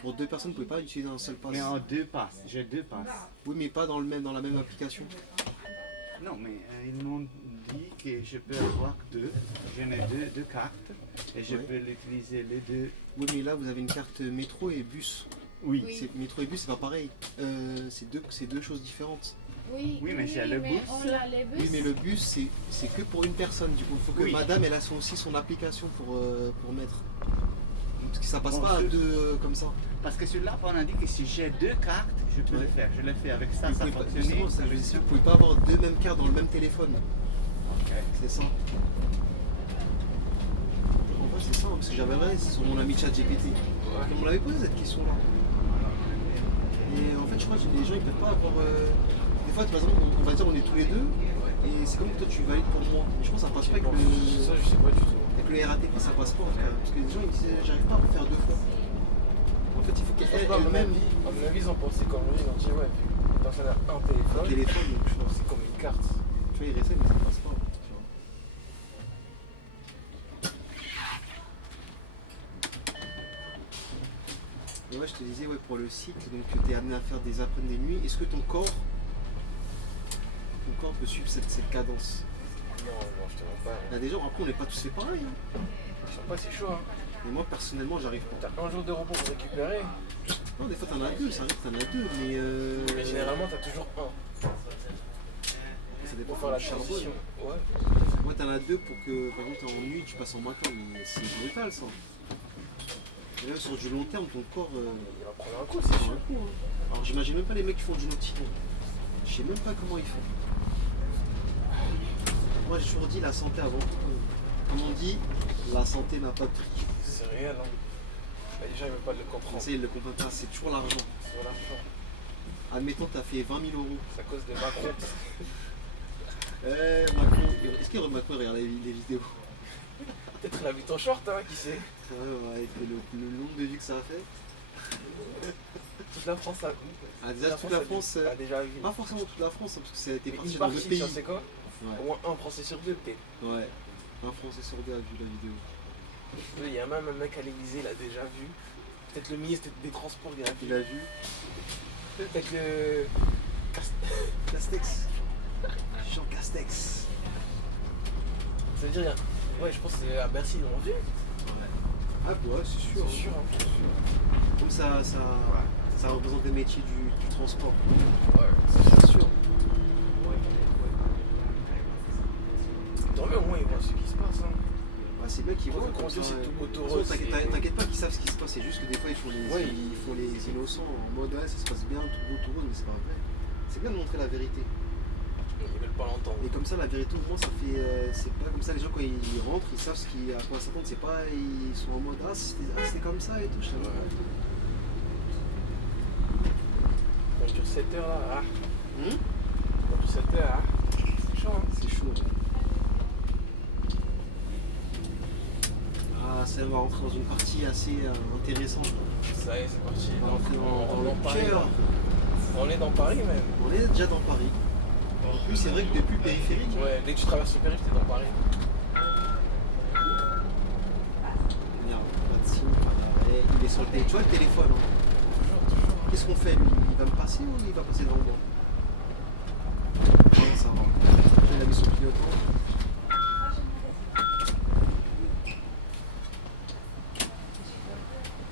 Pour deux personnes, vous pouvez pas utiliser un seul pass. Mais en deux passes, j'ai deux passes. Oui, mais pas dans la même application. Non, mais ils m'ont dit que je peux avoir deux. J'en ai deux cartes et je Ouais. peux l'utiliser les deux. Oui, mais là, vous avez une carte métro et bus. Oui. Métro et bus, c'est pas pareil. C'est deux choses différentes. Oui, Oui, mais c'est le bus. On a les bus. Oui, mais le bus, c'est que pour une personne. Du coup, il faut que Oui. madame, elle a aussi son application pour mettre. Parce que ça passe Bon, pas à je- deux comme ça. Parce que celui-là, on a dit que si j'ai deux cartes, je peux Ouais. le faire. Je l'ai fait avec ça, Vous ça pouvez pas- fonctionnait. justement, ça, je dis, vous pouvez pas avoir deux mêmes cartes dans le même téléphone. Ok. C'est ça. En vrai, c'est ça, parce que j'avais vrai sur mon ami ChatGPT. On m'avait posé cette question-là. Et en fait, je crois que les gens ils peuvent pas avoir. Des fois, par exemple, on va dire on est tous les deux, et c'est comme toi tu valides pour moi. Mais je pense que ça passe pas avec Bon, ça, je sais pas du tout. le RATP, ça passe pas en tout cas. Parce que les gens ils disent j'arrive pas à le faire deux fois. En fait, il faut À qu'elle mon elle-même. avis, ils ont pensé comme lui, ils ont dit ouais, vu que la personne a un téléphone, Téléphone, donc je pense. c'est comme une carte. Tu vois, il réessaye, mais ça passe pas. Tu vois. Et ouais, je te disais, ouais, pour le cycle, donc tu es amené à faire des après des nuits. Est-ce que ton corps peut suivre cette cadence? Non, je te mens pas. Il y a des gens, après, on n'est pas tous fait pareil. Hein. Je sens pas, c'est chaud. Hein. Mais moi, personnellement, j'arrive pas. T'as un jour de repos pour récupérer, Non, des fois, t'en as deux, ça arrive que t'en as deux, mais. mais généralement, t'as toujours un ça dépend pour faire la du charbon. transition. Ouais. Moi, t'en as deux pour que, par exemple, t'es en nuit, tu passes en matin, mais c'est brutal ça. Et là, sur du long terme, ton corps. Il va prendre un coup, c'est c'est un sûr. coup, hein. Alors, j'imagine même pas les mecs qui font du nautilus. Je sais même pas comment ils font. Moi, j'ai toujours dit la santé avant tout. Comme on dit, la santé n'a pas de prix. C'est réel. Hein. Bah, déjà, ils veulent pas le comprendre. Ça, ils le comprennent pas, c'est toujours l'argent. C'est l'argent. Admettons que t'as fait 20 000 euros. C'est à cause de Macron. Macron, est-ce que Macron regarde les vidéos? Peut-être il habite en short, hein, qui sait. Ouais, avec le nombre de vues que ça a fait. Toute la France a. Ah, déjà, toute la France. a déjà vu. Pas forcément toute la France, hein, parce que ça a été Mais parti une dans le partie, pays. tu sais quoi? Ouais. Au moins un Français sur deux, peut-être. Ouais. Un Français sur deux a vu la vidéo. Il y a même un mec à l'Élysée, il a déjà vu. Peut-être le ministre des Transports, il a vu. Il a vu. Peut-être le. Castex. Jean Castex. Ça veut dire, ouais, je pense que c'est à Bercy, ils l'ont vu. Ah ouais, c'est sûr. C'est sûr, hein. Comme ça représente des métiers du transport. Ouais. C'est sûr. Tant mieux, au moins, ils voient ce qui se passe. Hein. Bah, c'est bien qu'ils Ouais, voient faut comme ça. conduire, c'est tout De toute autoroute, façon, c'est- t'inquiète pas qu'ils savent ce qui se passe, c'est juste que des fois ils font Ouais. les innocents en mode ouais, ça se passe bien, tout beau, tout rose, mais c'est pas vrai. C'est bien de montrer la vérité. Ils veulent pas l'entendre. Et comme ça, la vérité, au moins, ça fait. C'est pas comme ça, les gens, quand ils rentrent, ils savent à quoi s'attendre. C'est pas. Ils sont en mode ah, c'était comme ça et tout. Je sais pas. Conduire 7 heures là, ah. Hum Conduire 7 heures, ah. C'est chaud, hein. C'est chaud. Ouais. Ah, ça va rentrer dans une partie assez intéressante. Ça y est, c'est parti. On va rentrer dans le Paris, cœur. là. On est dans Paris même. On est déjà dans Paris. En plus, c'est vrai que depuis le périphérique. Ouais, dès que tu traverses le périph', t'es dans Paris. Regarde, pas de signe, pas d'arrêt. Il est sur le téléphone. Tu vois le téléphone. Hein. Toujours. Qu'est-ce qu'on fait lui? Il va me passer ou il va passer devant moi? Non, ça va. Il a mis son clignotant.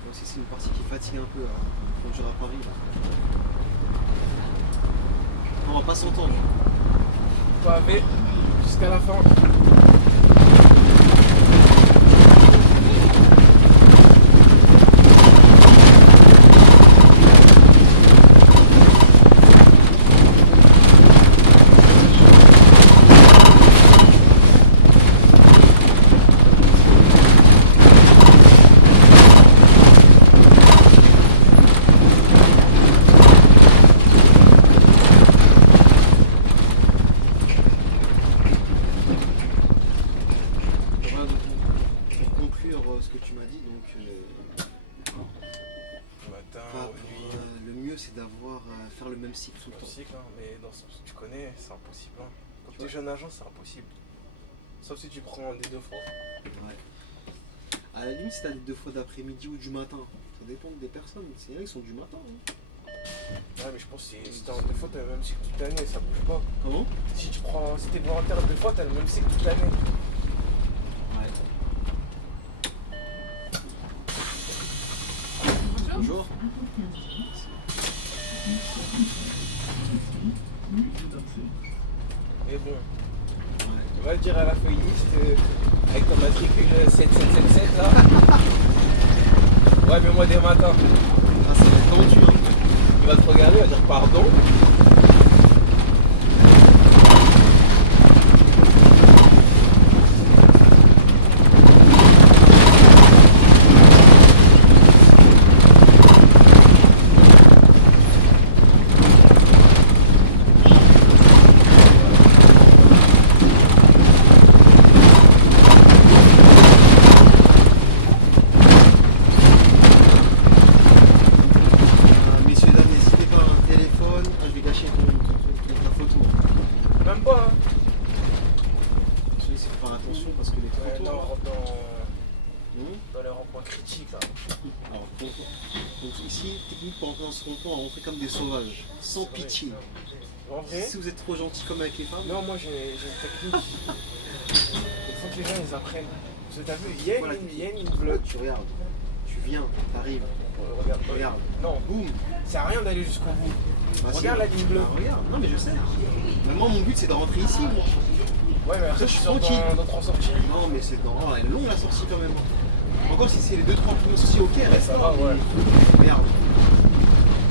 Donc c'est une partie qui fatigue un peu à conduire à Paris. Là. Non, on va pas s'entendre. Pavé jusqu'à la fin. c'est d'avoir à faire le même cycle tout le temps. Cycle, hein, mais dans ce que tu connais, c'est impossible. Hein. Quand tu es jeune agent, c'est impossible. Sauf si tu prends des 2 fois. Ouais. À la limite, si t'as des 2 fois d'après-midi ou du matin, ça dépend des personnes. C'est vrai, ils sont du matin. Hein. Ouais, mais je pense que si t'es en 2 fois, t'as le même cycle toute l'année, ça bouge pas. Comment? Si t'es volontaire 2 fois, t'as le même cycle toute l'année. Ouais. Bonjour. Mais bon, Ouais. on va le dire à la feuilliste, avec ton matricule 7777 là. Ouais, mais moi des matins. Ah, ça va être tendu. Hein. Il va te regarder, il va dire pardon. Messieurs, dames, n'hésitez pas à un téléphone. Ah, je vais gâcher ta photo. Même pas, hein. Il faut faire attention parce que les Ouais, photos. là, on rentre Non. dans les ronds-points critiques là. Alors, donc ici, technique pour rentrer dans ce rond-point, on rentrer comme des sauvages, sans C'est vrai. pitié. En vrai, Si vous êtes trop gentil comme avec les femmes, non, moi j'ai une technique. Il faut que les gens ils apprennent. Parce que t'as vu, il y a Voilà. une là, blood. tu regardes, tu viens, t'arrives, Regarde, regarde, non, boum. ça sert à rien d'aller jusqu'au bout. Bah, Regarde si. la ligne bleue. Bah, regarde, non mais je sais. Bah, moi mon but c'est de rentrer ici. Moi. Ouais, mais après je je suis suis tranquille. dans 3 sorties. Non mais c'est dans. Oh, elle est longue la sortie quand même. Encore si c'est les 2-3 premières sorties, ok, reste ça là. va, ouais. Mais... Regarde.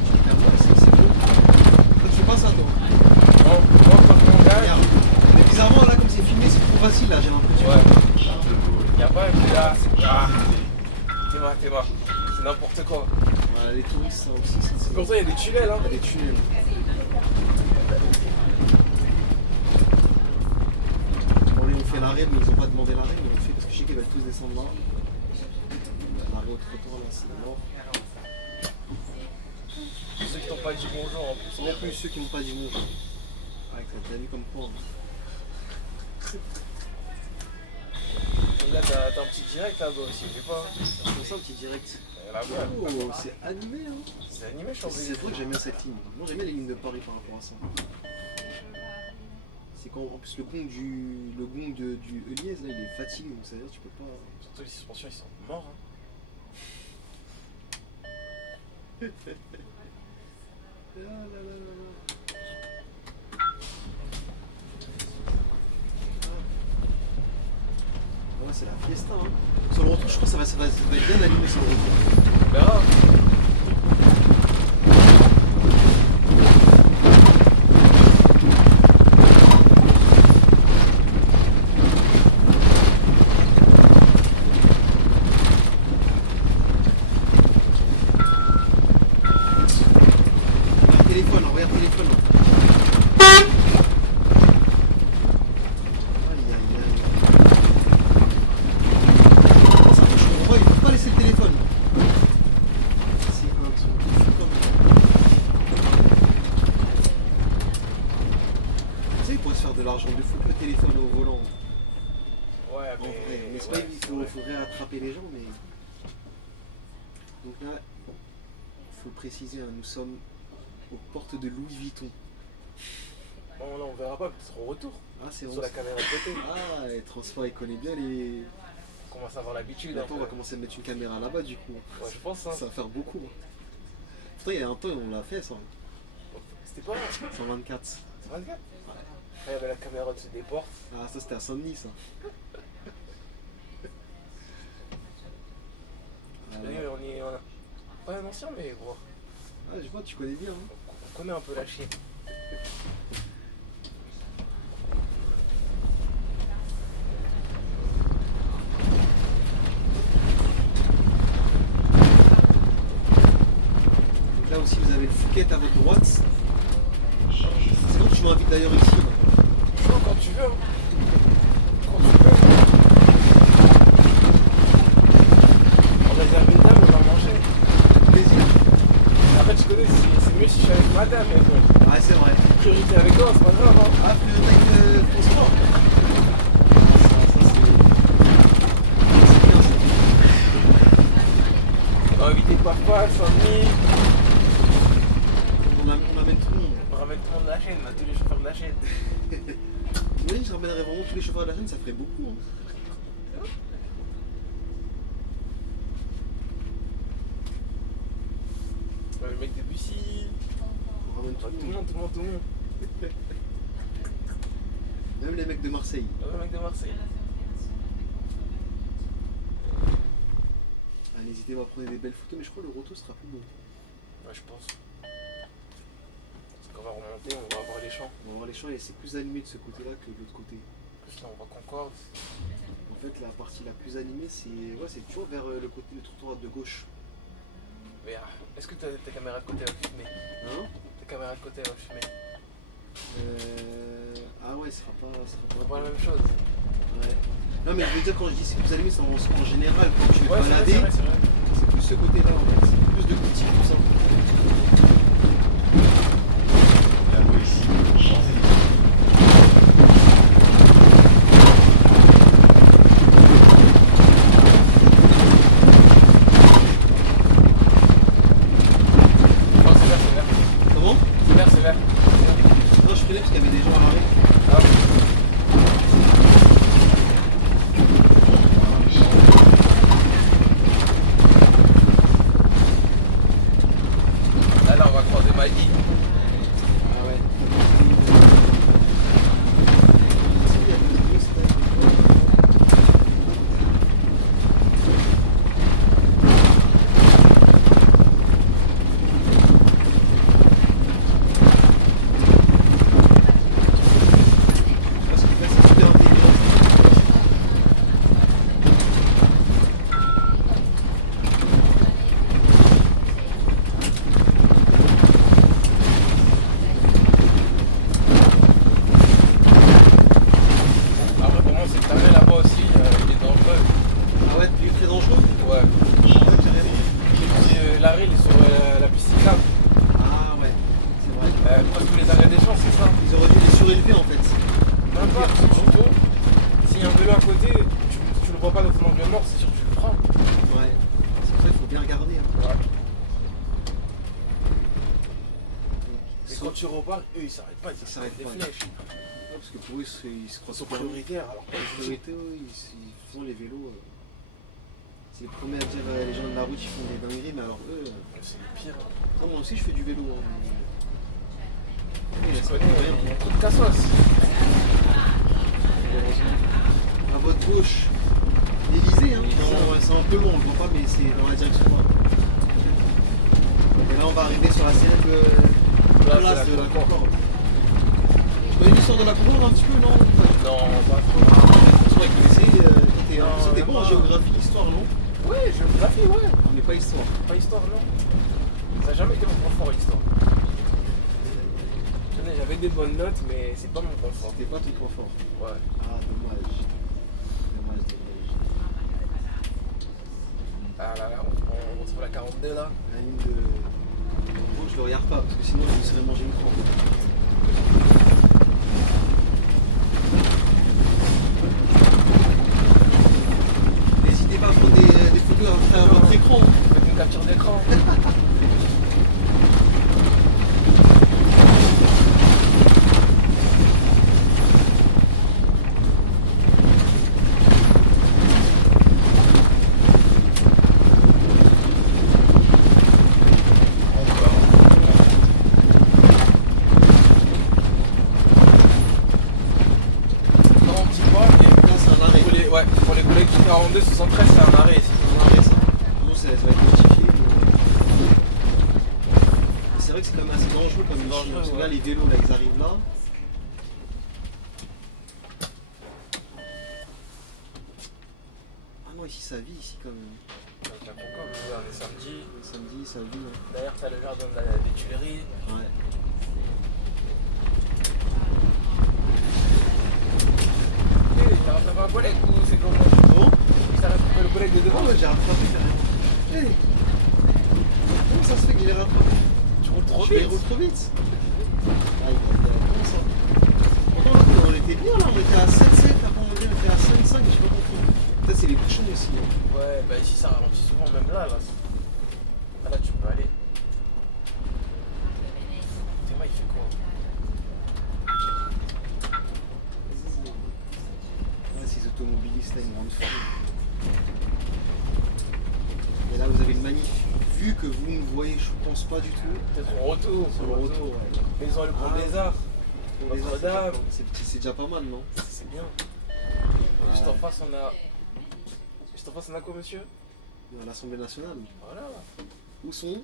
Je dis, merde, c'est beau. Toi tu fais pas ça toi. Non, moi quand on gagne, Regarde. Mais bizarrement là comme c'est filmé c'est trop facile là j'ai l'impression. ouais. Y'a pas un peu là, c'est. Ah. T'es mort. C'est n'importe quoi. Voilà, les touristes ça aussi c'est. Pourtant, il y a des tunnels, hein. Il y a des tunnels. Bon, là, on fait l'arrêt, mais ils ont pas demandé l'arrêt, mais on le fait parce que je sais qu'ils veulent tous descendre là. L'arrêt au trottoir, là, c'est mort. Ceux qui t'ont pas dit bonjour en plus. Non plus ceux qui n'ont pas dit bonjour. Ouais, t'as vu comme quoi. Hein. Donc là, t'as un petit direct là-bas aussi, je sais pas. C'est ça, un petit direct. Là-bas, Oh, c'est animé, hein. c'est animé, je pense. C'est vrai que j'aime bien cette ligne. Moi, j'aime bien les lignes de Paris par rapport à ça. C'est quand, en plus, le gong du Eliez, là, il est fatigué, donc ça veut dire que tu peux pas. Surtout les suspensions, ils sont morts. Hein. Ah là là là là. Ouais, c'est la fiesta. Hein. Sur le retour, je crois que ça va être bien animé sur le retour. On verra. Téléphone, regarde téléphone. Aïe aïe aïe. Ça me chaud. Ouais, il faut pas laisser le téléphone. C'est un truc de fou quand même. Tu sais, il pourrait se faire de l'argent de fou que le téléphone au volant. Ouais, En vrai, mais c'est ouais, pas il c'est vrai. faudrait attraper les gens, mais. Donc là, il faut le préciser, hein, nous sommes aux portes de Louis Vuitton. Bon, là, on verra pas, parce que c'est au retour. Ah, c'est Sur bon. la caméra de côté. Ah, et Transport, il connaît bien les. On commence à avoir l'habitude. Attends, on un va peu. commencer à mettre une caméra là-bas du coup. Ouais, je pense. Hein. Ça va faire beaucoup. Hein. Pourtant, il y a un temps, on l'a fait ça. C'était pas là. 124. C'est 24. Là, il y avait la caméra de des portes. Ah, ça c'était à Saint-Denis ça. Oui, on est. Pas un ancien, mais gros. Ah, je vois, tu connais bien. Hein. On connaît un peu la Chine. Donc là aussi, vous avez le Phuket à votre droite. Sinon, tu m'invites d'ailleurs ici. Là. Non, quand tu veux. Hein. Quand tu veux. On réserve une table, on va manger. Plaisir. Après, tu connais, c'est mieux si je suis avec madame, mais bon. Ah, c'est vrai. Priorité avec toi, c'est pas grave. Hein. Ah, priorité avec François. Ça, c'est bien, ça. On va inviter papa, famille. On amène tout le monde. On ramène tout le monde de la chaîne, tous les chauffeurs de la chaîne. Oui, je ramènerais vraiment tous les chauffeurs de la chaîne, ça ferait beaucoup. Hein. Le mec de Bussy. On ramène tout le monde. Tout le monde. Même les mecs de Marseille. Le mec de Marseille. Ah, n'hésitez pas à prendre des belles photos, mais je crois que le retour sera plus beau. Ouais, je pense. Parce qu'on va remonter, on va voir les champs. On va voir les champs et c'est plus animé de ce côté-là que de l'autre côté. En plus là, on voit Concorde. En fait, la partie la plus animée, c'est toujours vers le trottoir de gauche. Mais est-ce que ta caméra de côté va filmer? Hein? Ta caméra de côté va filmer. Ah ouais, ce sera On pas voit la même chose. Ouais. Non, mais je veux dire, quand je dis c'est plus animé, c'est en général. Quand tu veux Ouais, balader, c'est vrai. c'est plus ce côté-là en fait. C'est plus de boutiques, tout ça. La Russie, Champs-Élysées. Non, c'est vert. Comment? C'est vert. Non, je connais parce qu'il y avait des gens à l'arrêt. Ah. Là, on va croiser Maggie. Ah ouais. Ici, il y a le Mustang. Parce que là, c'est super intelligent. Après, pour moi, c'est le taré là-bas aussi. Il est dangereux. Ah ouais, il est très dangereux. Ouais. Et puis, l'arrêt, il est sur la piste cyclable. Ah ouais, c'est vrai. Parce que les arrêts des champs, c'est ça. Ils auraient dû les surélever en fait. Même pas, parce que surtout, s'il y a un vélo à côté, tu le vois pas dans ton angle mort, c'est sûr que tu le prends. Ouais, c'est pour ça qu'il faut bien regarder. Hein. Ouais. Mais Sauf- quand tu repars, eux ils s'arrêtent pas, ils s'arrêtent s'arrêtent des pas. flèches. Ouais, parce que pour eux, ils se croient Ils sont super- prioritaires alors que En priorité, eux, ils font les vélos. C'est les premiers à dire les gens de la route ils font des dingueries, mais alors eux. c'est le pire. Non, moi aussi je fais du vélo. Hein. Oui, Je c'est connais, pas rien. il y a trop de cassos. À votre gauche, l'Elysée, hein. Non, c'est un peu long, on le voit pas, mais c'est dans la direction droite. Et là, on va arriver sur la célèbre place de la Concorde. Tu connais l'histoire de la Concorde un petit peu, non? Non, pas trop. François, il connaissait. Non, C'était même bon en pas. géographie, histoire, non? Ouais, géographie, ouais. On n'est pas histoire. Pas histoire, non. Ça n'a jamais été mon point fort, l'histoire. J'avais des bonnes notes, mais c'est pas mon point fort. C'était pas ton point fort. Ouais. Ah, dommage. Dommage. Ah là là, on retrouve la 42 là. La ligne de. En gros, je le regarde pas parce que sinon je me serais mangé une crampe. N'hésitez pas à prendre des photos à votre écran. Faites une capture d'écran. Non, petit point, mais Là, c'est un arrêt. pour les collègues du 42, 73, c'est un arrêt ici. Un arrêt, ça. Nous, ça va être modifié. Mais c'est vrai que c'est quand même assez dangereux comme ici. Dangereux, Parce que là, ouais. les vélos, là, ils arrivent là. Ah non, ici, ça vit, ici, quand même. Donc la Concorde, on est samedi. Le samedi, ça vit. Hein. D'ailleurs, t'as le jardin des Tuileries. Ouais. T'as rattrapé un collègue ou c'est comment? Bon. T'as rattrapé le collègue de devant? Ouais, j'ai rattrapé carrément. Hey. Comment ça se fait que je l'ai rattrapé? Tu roules trop Je vais vite. trop vite. Ah, comment ça? Pourtant, là, on était bien là, on était à 7,7, après on était à 5,5, je sais pas compris. Peut-être c'est les bouchons aussi. Hein. Ouais, bah ici ça ralentit souvent, même là. Ah, là tu peux aller. Théma il fait quoi? Ouais, ces automobilistes là, ils me rendent fou. Et là, vous avez une magnifique vue que vous ne voyez, je pense pas du tout. Peut-être en retour. Sur le retour, ouais. Maison le Pont des Arts. Pour les Notre-Dame. arts, c'est déjà pas mal, non? C'est bien. Juste en face on a. Juste en face on a quoi, monsieur? À l'Assemblée nationale. Voilà. Où sont?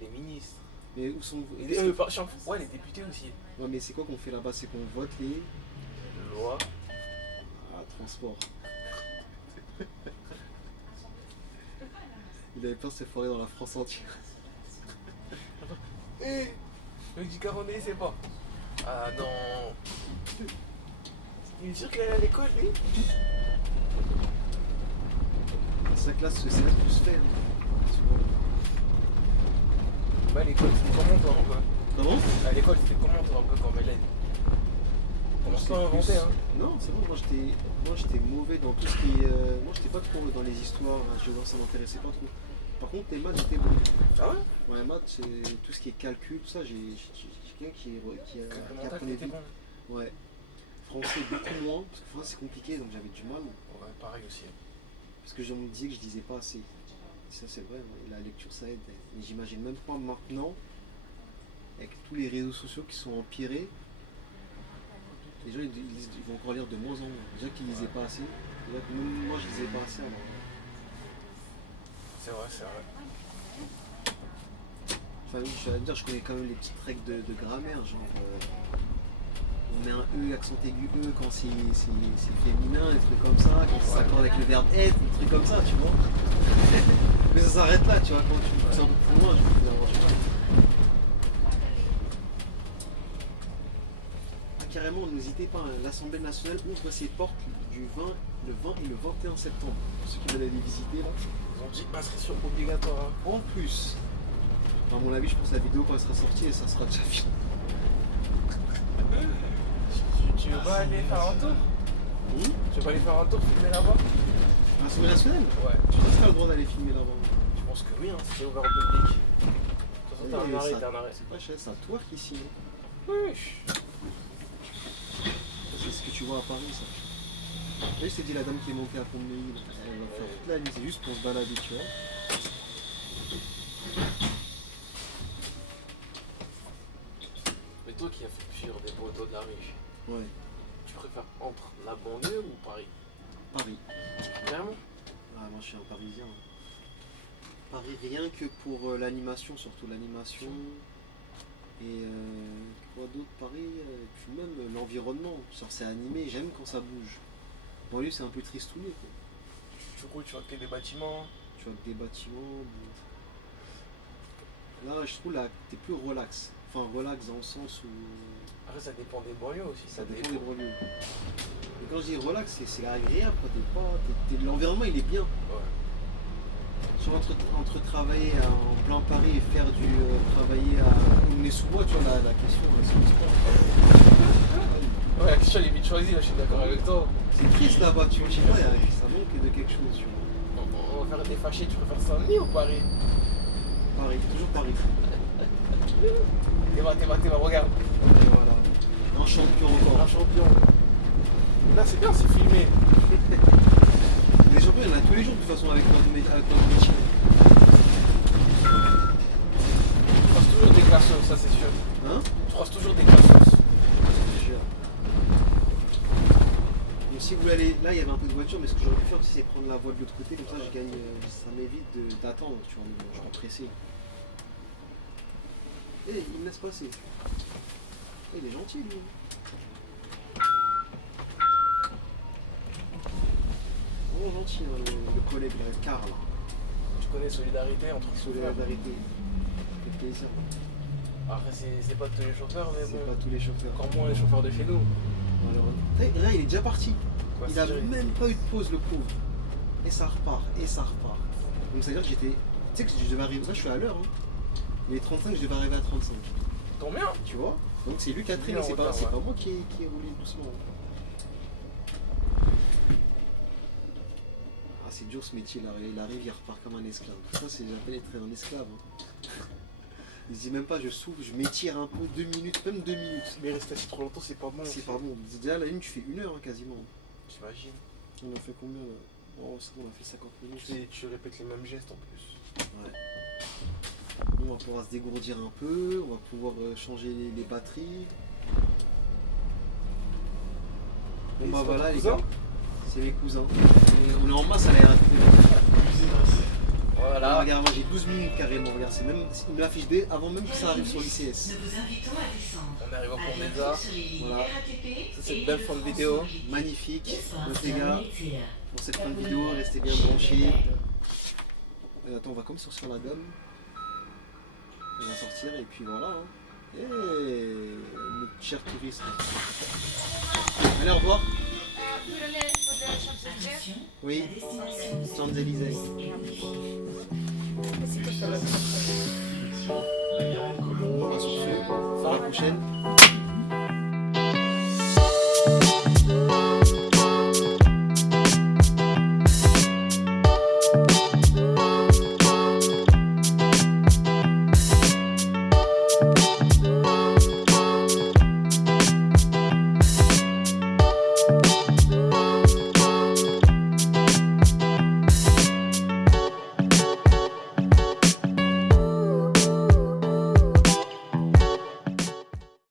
Les ministres. Mais où sont? Ouais, les députés aussi. Ouais, mais c'est quoi qu'on fait là-bas? C'est qu'on vote les. Loi. Ah, transport. Il avait peur de se foirer dans la France entière. Le du Caronnet, il sait pas. Ah non. Il est sûr qu'il est à l'école, lui? C'est vrai que là, c'est là que tout se fait. Hein. Bah, à l'école, c'était comment toi, un peu? Comment? À l'école, c'était comment toi, un peu, quand Mélène? Commence pas à inventer, hein. Non, c'est bon, moi j'étais mauvais dans tout ce qui est. Moi j'étais pas trop dans les histoires, la géographie, ça m'intéressait pas trop. Par contre, les maths j'étais bon. Ah ouais? Ouais, maths, c'est tout ce qui est calcul, tout ça, j'ai quelqu'un qui apprenait T'étais vite. bon. Ouais. Français beaucoup moins, parce que français c'est compliqué, donc j'avais du mal. Ouais, pareil aussi. Parce que je me disais que je disais pas assez. Ça c'est vrai, ouais, la lecture ça aide. Mais j'imagine même pas maintenant, avec tous les réseaux sociaux qui sont empirés, les gens ils vont encore lire de moins en moins. Déjà qu'ils lisaient pas assez, déjà que même moi je lisais pas assez avant. C'est vrai, c'est vrai. Enfin, je vais dire, je connais quand même les petites règles de grammaire, genre on met un E, accent aigu E quand c'est féminin, des trucs comme ça, quand ça s'accorde avec le verbe être, des trucs comme ça, tu vois. Mais ça s'arrête là, tu vois, quand tu pousses un peu plus loin, je me dis, pas. Ah, carrément, n'hésitez pas, hein, l'Assemblée nationale ouvre ses portes le 20 et le 21 septembre. Pour ceux qui veulent aller visiter là. Ils ont dit inscription obligatoire. Hein. En plus, à mon avis, je pense que la vidéo quand elle sera sortie, ça sera déjà fini. Tu veux pas aller faire un tour? Oui. Tu veux pas aller faire un tour, filmer là-bas? L'Assemblée nationale? Ouais. Tu penses que t'as le droit d'aller filmer là-bas? Je pense que oui, hein, c'est ouvert au public. De toute façon, t'as un arrêt, ça- t'as un arrêt. C'est pas cher, ça twerk ici. Hein. Oui. C'est ce que tu vois à Paris, ça. Oui, je t'ai dit la dame qui est montée à Pont-de-Neuilly, là. Elle va faire toute la nuit, c'est juste pour se balader, tu vois. Mais toi qui as fait plusieurs des poteaux de la riche, Ouais, tu préfères entre la banlieue ou Paris? Paris. Vraiment? Ah, moi je suis un Parisien. Paris, rien que pour l'animation, surtout l'animation. Et quoi d'autre, Paris, puis même l'environnement. Genre c'est animé, j'aime quand ça bouge. Banlieue c'est un peu tristouné quoi. Tu roules, tu vois que des bâtiments. Tu vois que des bâtiments. Bon. Là je trouve là t'es plus relax. Enfin relax dans le sens où. Après, ça dépend des banlieues aussi. Ça dépend des banlieues. Mais quand je dis relax, c'est agréable, quoi. L'environnement il est bien. Ouais. Sur entre travailler en plein Paris et faire du travailler à Aulnay-sous-Bois, tu vois la question, c'est le sport. Ouais, la question elle est vite choisie, là, je suis d'accord avec toi. C'est triste là-bas, tu vois, je sais pas, ça manque de quelque chose, tu vois. On va faire des fâchés, tu préfères Saint-Denis ou Paris? Paris, toujours Paris. T'es va, regarde. Et voilà. Un champion encore. Un champion. Là, c'est bien, c'est filmé. Les champions, il y en a tous les jours de toute façon avec notre métier. Tu croises toujours des classos, ça c'est sûr. Hein? Tu croises toujours des classos. C'est sûr. Donc si vous voulez aller, là il y avait un peu de voiture, mais ce que j'aurais pu faire aussi c'est prendre la voie de l'autre côté, comme ça je gagne, ça m'évite d'attendre, tu vois, je suis pressé. Eh, il me laisse passer. Eh, il est gentil lui. Oh gentil hein, le collègue, Karl. Tu connais solidarité entre chauffeurs. Solidarité. Ça fait plaisir. Après, c'est pas tous les chauffeurs, mais C'est bon. pas tous les chauffeurs. Encore moins les chauffeurs de chez nous. Malheureusement. Là il est déjà parti. Ouais, Il a c'est vrai. même pas eu de pause le pauvre. Et ça repart, et ça repart. Donc ça veut dire que j'étais. Tu sais que je devais arriver. Là je suis à l'heure. Hein. Les 35, je devais arriver à 35. Tant bien. Tu vois? Donc c'est lui qui a traîné, Bien en c'est pas, retard, c'est ouais. pas moi qui ai roulé doucement. Ah, c'est dur ce métier là, il arrive, il repart comme un esclave. Ça, c'est j'appelle être un esclave. Hein. Il se dit même pas, je souffle, je m'étire un peu, 2 minutes, même 2 minutes. Mais rester assis trop longtemps, c'est pas bon. C'est pas bon. Déjà, à la ligne, tu fais 1 heure hein, quasiment. T'imagines. On a fait combien là? Oh, ça, on a fait 50 minutes. Tu répètes les mêmes gestes en plus. Ouais. On va pouvoir se dégourdir un peu, on va pouvoir changer les batteries. Bon Et bah c'est voilà votre les cousin gars, c'est mes cousins. Et on est en masse à la RATP. Voilà. Regarde, moi j'ai 12 minutes carrément, regarde, c'est même, il me l'affiche dès avant même que ça arrive sur l'ICS. Nous vous invitons à descendre. On arrive au À Pont bientôt Mesa. sur les lignes Voilà. RATP Ça, c'est une et belle fin de vidéo. Magnifique, Bonsoir, donc les gars, pour cette fin de vidéo, restez bien branchés. Attends, on va comme sur la gomme. On va sortir et puis voilà. Hein. Et notre cher touriste. Allez, au revoir. Vous donnez les Champs-Élysées? Attention, Oui, la destination Champs-Élysées. C'est quoi ça là? Bon, bah, sur ce, à la prochaine.